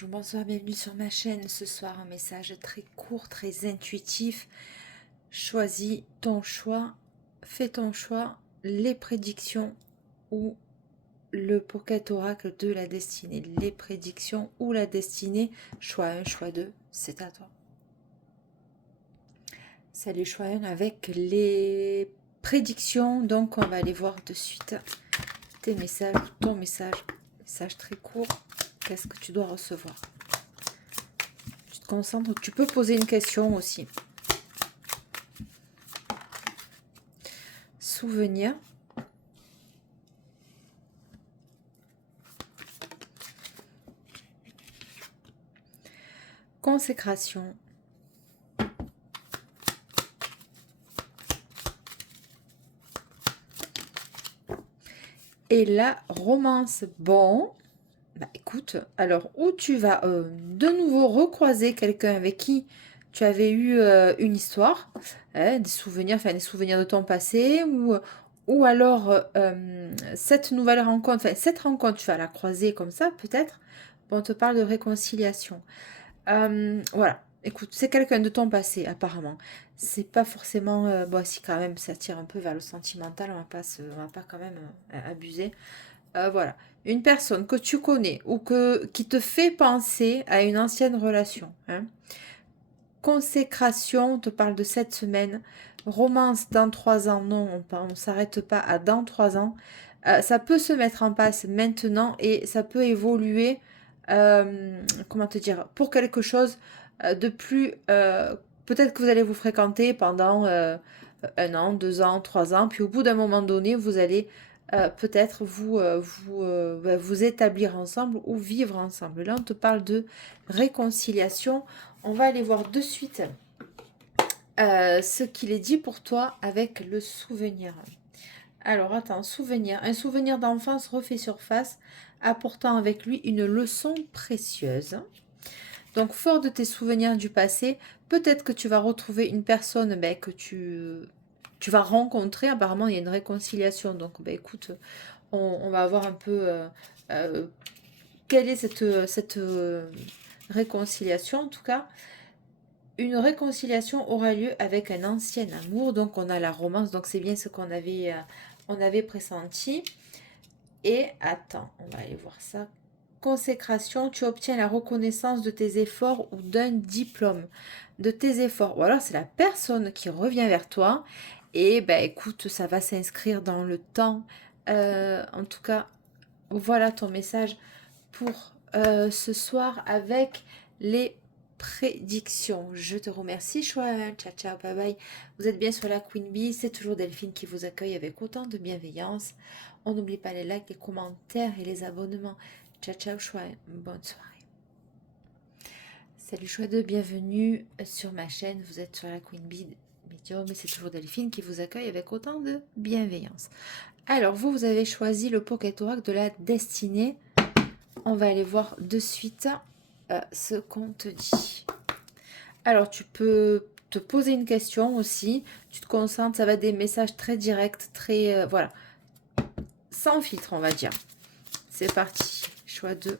Bonjour, bonsoir, bienvenue sur ma chaîne. Ce soir, un message très court, très intuitif. Choisis ton choix, fais ton choix, les prédictions ou le pocket oracle de la destinée. Les prédictions ou la destinée, choix 1, choix 2, c'est à toi. Salut, choix 1 avec les prédictions. Donc, on va aller voir de suite tes messages, ton message. Message très court. Qu'est-ce que tu dois recevoir? Concentre, tu peux poser une question aussi. Souvenir. Consécration. Et la romance. Bon, bah écoute, alors où tu vas de nouveau recroiser quelqu'un avec qui tu avais eu une histoire, des souvenirs, enfin des souvenirs de ton passé, ou alors cette nouvelle rencontre, enfin cette rencontre, tu vas la croiser comme ça peut-être. Bon, on te parle de réconciliation. Voilà, écoute, c'est quelqu'un de ton passé apparemment. C'est pas forcément, bon si quand même ça tire un peu vers le sentimental, on va pas quand même abuser. Voilà, une personne que tu connais ou qui te fait penser à une ancienne relation. Hein. Consécration, on te parle de 7 semaines. Romance dans 3 ans, non, on ne s'arrête pas à dans 3 ans. Ça peut se mettre en place maintenant et ça peut évoluer, comment te dire, pour quelque chose de plus... peut-être que vous allez vous fréquenter pendant 1 an, 2 ans, 3 ans, puis au bout d'un moment donné, vous allez peut-être vous établir ensemble ou vivre ensemble. Là, on te parle de réconciliation. On va aller voir de suite ce qu'il est dit pour toi avec le souvenir. Alors, attends, souvenir. Un souvenir d'enfance refait surface, apportant avec lui une leçon précieuse. Donc, fort de tes souvenirs du passé, peut-être que tu vas retrouver une personne que tu vas rencontrer. Apparemment, il y a une réconciliation. Donc, écoute, on va voir un peu quelle est cette réconciliation. En tout cas, une réconciliation aura lieu avec un ancien amour. Donc, on a la romance. Donc, c'est bien ce on avait pressenti. Et attends, on va aller voir ça. Consécration, tu obtiens la reconnaissance de tes efforts ou d'un diplôme de tes efforts. Ou alors, c'est la personne qui revient vers toi. Et écoute, ça va s'inscrire dans le temps. En tout cas, voilà ton message pour ce soir avec les prédictions. Je te remercie, Choix. Ciao, ciao, bye bye. Vous êtes bien sur la Queen Bee. C'est toujours Delphine qui vous accueille avec autant de bienveillance. On n'oublie pas les likes, les commentaires et les abonnements. Ciao, ciao, Choix. Bonne soirée. Salut, Choix 2. Bienvenue sur ma chaîne. Vous êtes sur la Queen Bee Médium. Et c'est toujours Delphine qui vous accueille avec autant de bienveillance. Alors, vous avez choisi le Pocket Oracle de la destinée. On va aller voir de suite ce qu'on te dit. Alors, tu peux te poser une question aussi. Tu te concentres, ça va être des messages très directs, très... voilà. Sans filtre, on va dire. C'est parti. Choix 2.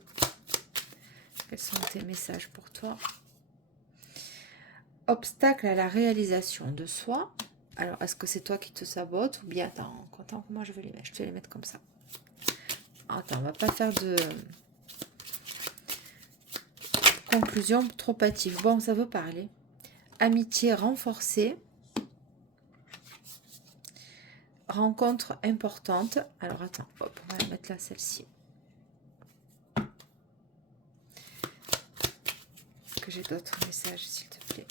Quels sont tes messages pour toi? Obstacle à la réalisation de soi. Alors, est-ce que c'est toi qui te sabote ou bien... Attends, comment je vais les mettre? Je vais les mettre comme ça. Attends, on va pas faire de... conclusion trop hâtive. Bon, ça veut parler. Amitié renforcée. Rencontre importante. Alors, attends. Hop, on va la mettre là, celle-ci. Est-ce que j'ai d'autres messages, s'il te plaît?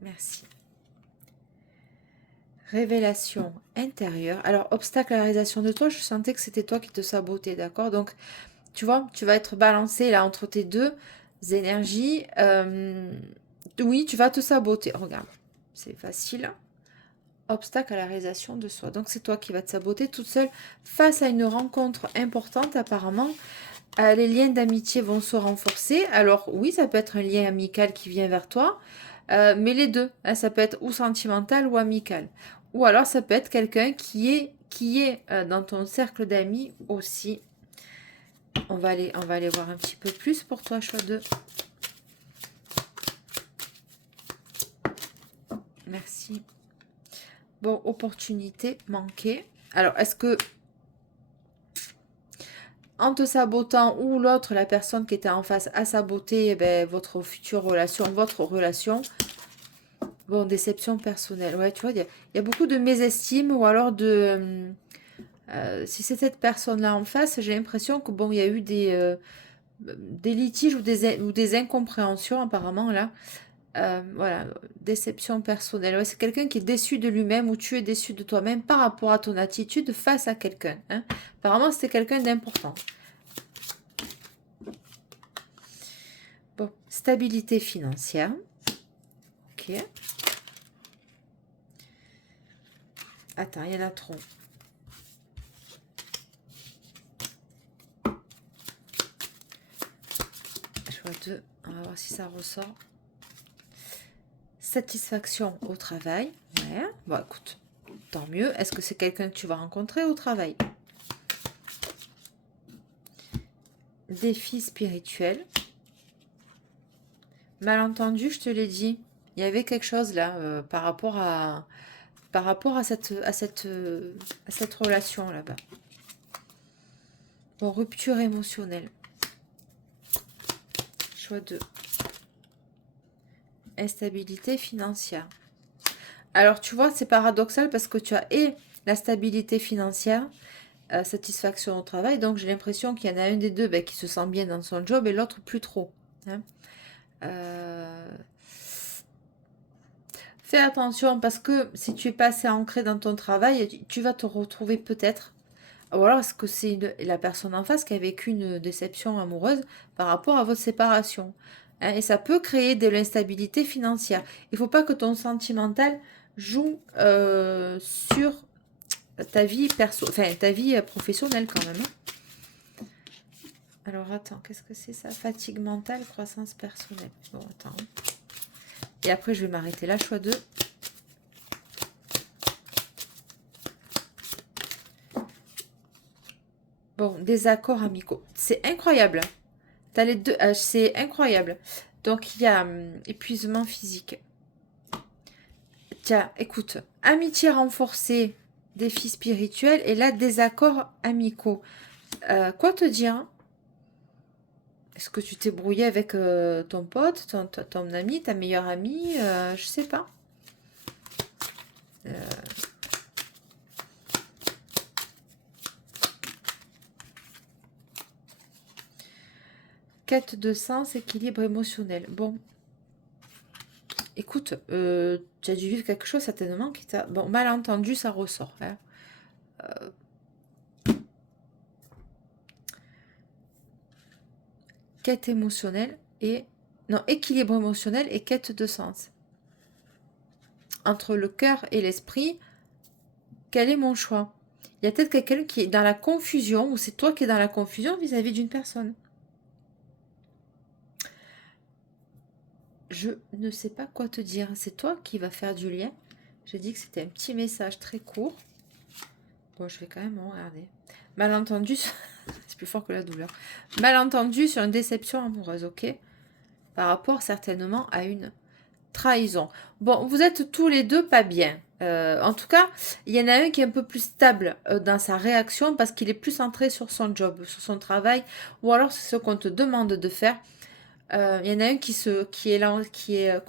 Merci. Révélation intérieure. Alors, obstacle à la réalisation de toi, je sentais que c'était toi qui te sabotais, d'accord? Donc, tu vois, tu vas être balancé là entre tes deux énergies. Oui, tu vas te saboter. Regarde, c'est facile. Obstacle à la réalisation de soi. Donc, c'est toi qui vas te saboter toute seule face à une rencontre importante, apparemment. Les liens d'amitié vont se renforcer. Alors, oui, ça peut être un lien amical qui vient vers toi. Mais les deux, hein, ça peut être ou sentimental ou amical. Ou alors ça peut être quelqu'un qui est dans ton cercle d'amis aussi. On va aller voir un petit peu plus pour toi, choix 2. Merci. Bon, opportunité manquée. Alors, est-ce que en te sabotant ou l'autre, la personne qui était en face a saboté votre future relation, votre relation? Bon, déception personnelle. Ouais, tu vois, il y a beaucoup de mésestime ou alors de... si c'est cette personne-là en face, j'ai l'impression que bon, il y a eu des litiges ou des incompréhensions apparemment là. Voilà, déception personnelle. Ouais, c'est quelqu'un qui est déçu de lui-même ou tu es déçu de toi-même par rapport à ton attitude face à quelqu'un. Hein. Apparemment, c'était quelqu'un d'important. Bon, stabilité financière. Ok. Attends, il y en a trop. Choix 2. On va voir si ça ressort. Satisfaction au travail. Ouais. Bon, écoute, tant mieux. Est-ce que c'est quelqu'un que tu vas rencontrer au travail? Défi spirituel. Malentendu, je te l'ai dit. Il y avait quelque chose là par rapport à cette relation là-bas. Bon, rupture émotionnelle. Choix 2. Instabilité financière. Alors, tu vois, c'est paradoxal parce que tu as et la stabilité financière, satisfaction au travail. Donc, j'ai l'impression qu'il y en a un des deux qui se sent bien dans son job et l'autre plus trop. Hein. Fais attention parce que si tu es pas assez ancré dans ton travail, tu vas te retrouver peut-être. Ou alors est-ce que c'est la personne en face qui a vécu une déception amoureuse par rapport à votre séparation. Hein, et ça peut créer de l'instabilité financière. Il ne faut pas que ton sentimental joue sur ta vie ta vie professionnelle quand même. Hein. Alors attends, qu'est-ce que c'est ça? Fatigue mentale, croissance personnelle. Bon, attends. Et après, je vais m'arrêter là, choix 2. Bon, désaccords amicaux. C'est incroyable. T'as les deux. C'est incroyable. Donc, il y a épuisement physique. Tiens, écoute. Amitié renforcée, défi spirituel et là, désaccords amicaux. Quoi te dire? Est-ce que tu t'es brouillé avec ton pote, ton ami, ta meilleure amie? Je sais pas. Quête de sens, équilibre émotionnel. Bon. Écoute, tu as dû vivre quelque chose certainement qui t'a... Bon, malentendu, ça ressort. Hein. Quête émotionnelle et... Non, équilibre émotionnel et quête de sens. Entre le cœur et l'esprit, quel est mon choix? Il y a peut-être quelqu'un qui est dans la confusion, ou c'est toi qui es dans la confusion vis-à-vis d'une personne. Je ne sais pas quoi te dire. C'est toi qui vas faire du lien. J'ai dit que c'était un petit message très court. Bon, je vais quand même regarder. Malentendu, c'est plus fort que la douleur. Malentendu sur une déception amoureuse, ok? Par rapport certainement à une trahison. Bon, vous êtes tous les deux pas bien. En tout cas, il y en a un qui est un peu plus stable dans sa réaction parce qu'il est plus centré sur son job, sur son travail, ou alors c'est ce qu'on te demande de faire. Il y en a un qui est là, qui est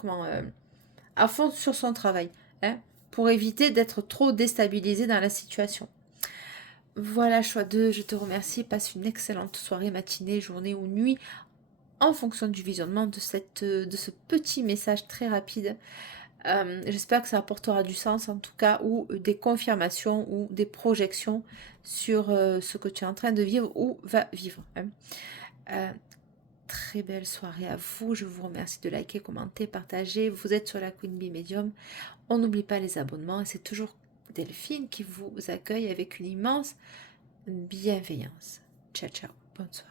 à fond sur son travail, hein, pour éviter d'être trop déstabilisé dans la situation. Voilà, choix 2, je te remercie. Passe une excellente soirée, matinée, journée ou nuit en fonction du visionnement de ce petit message très rapide. J'espère que ça apportera du sens en tout cas, ou des confirmations ou des projections sur ce que tu es en train de vivre ou va vivre. Hein. Très belle soirée à vous. Je vous remercie de liker, commenter, partager. Vous êtes sur la Queen Bee Medium. On n'oublie pas les abonnements et c'est toujours Delphine qui vous accueille avec une immense bienveillance. Ciao, ciao. Bonne soirée.